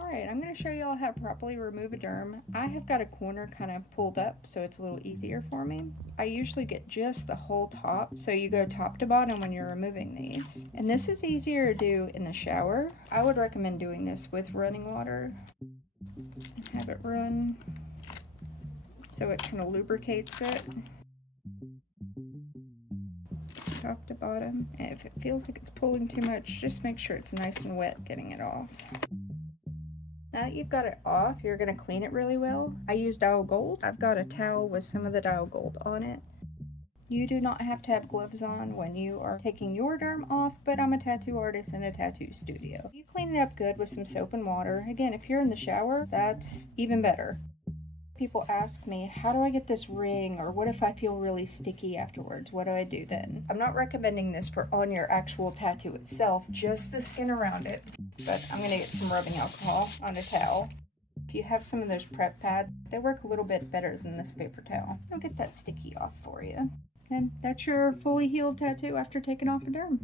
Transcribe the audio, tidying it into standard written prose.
Alright, I'm going to show you all how to properly remove a derm. I have got a corner kind of pulled up so it's a little easier for me. I usually get just the whole top, so you go top to bottom when you're removing these. And this is easier to do in the shower. I would recommend doing this with running water. Have it run so it kind of lubricates it. Top to bottom. And if it feels like it's pulling too much, just make sure it's nice and wet getting it off. Now that you've got it off, you're going to clean it really well. I use Dial Gold. I've got a towel with some of the Dial Gold on it. You do not have to have gloves on when you are taking your derm off, but I'm a tattoo artist in a tattoo studio. You clean it up good with some soap and water. Again, if you're in the shower, that's even better. People ask me, how do I get this ring, or what if I feel really sticky afterwards? What do I do then? I'm not recommending this for on your actual tattoo itself, just the skin around it. But I'm going to get some rubbing alcohol on a towel. If you have some of those prep pads, they work a little bit better than this paper towel. I'll get that sticky off for you. And that's your fully healed tattoo after taking off a derm.